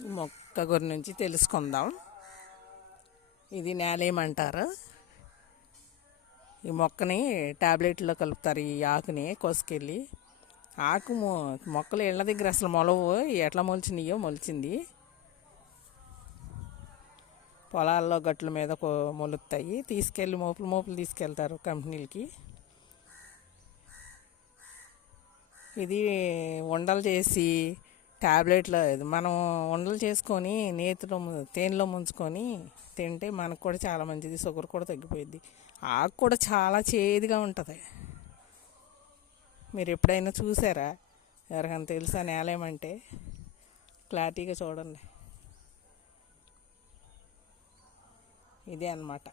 మొక్క గురించి తెలుసుకుందాం. ఇది నేలేమంటారు ఈ మొక్కని టాబ్లెట్లో కలుపుతారు ఈ ఆకుని కోసుకెళ్ళి. ఆకు మొ- మొక్కలు ఇళ్ళ దగ్గర అసలు మొలవు ఎట్లా మొలిచినాయో మొలిచింది. పొలాల్లో గట్ల మీద కో- మొలుస్తాయి తీసుకెళ్ళి మోపులు మోపులు తీసుకెళ్తారు కంపెనీలకి. ఇది ఉండలు చేసి ట్యాబ్లెట్లో మనం ఉండలు చేసుకొని నేతిలో తేనెలో ముంచుకొని తింటే మనకు కూడా చాలా మంచిది షుగర్ కూడా తగ్గిపోయింది ఆకు కూడా చాలా చేదుగా ఉంటుంది. మీరు ఎప్పుడైనా చూసారా? ఎవరికైనా తెలుసా నేలేమంటే క్లారిటీగా చూడండి. ఇదే అన్నమాట.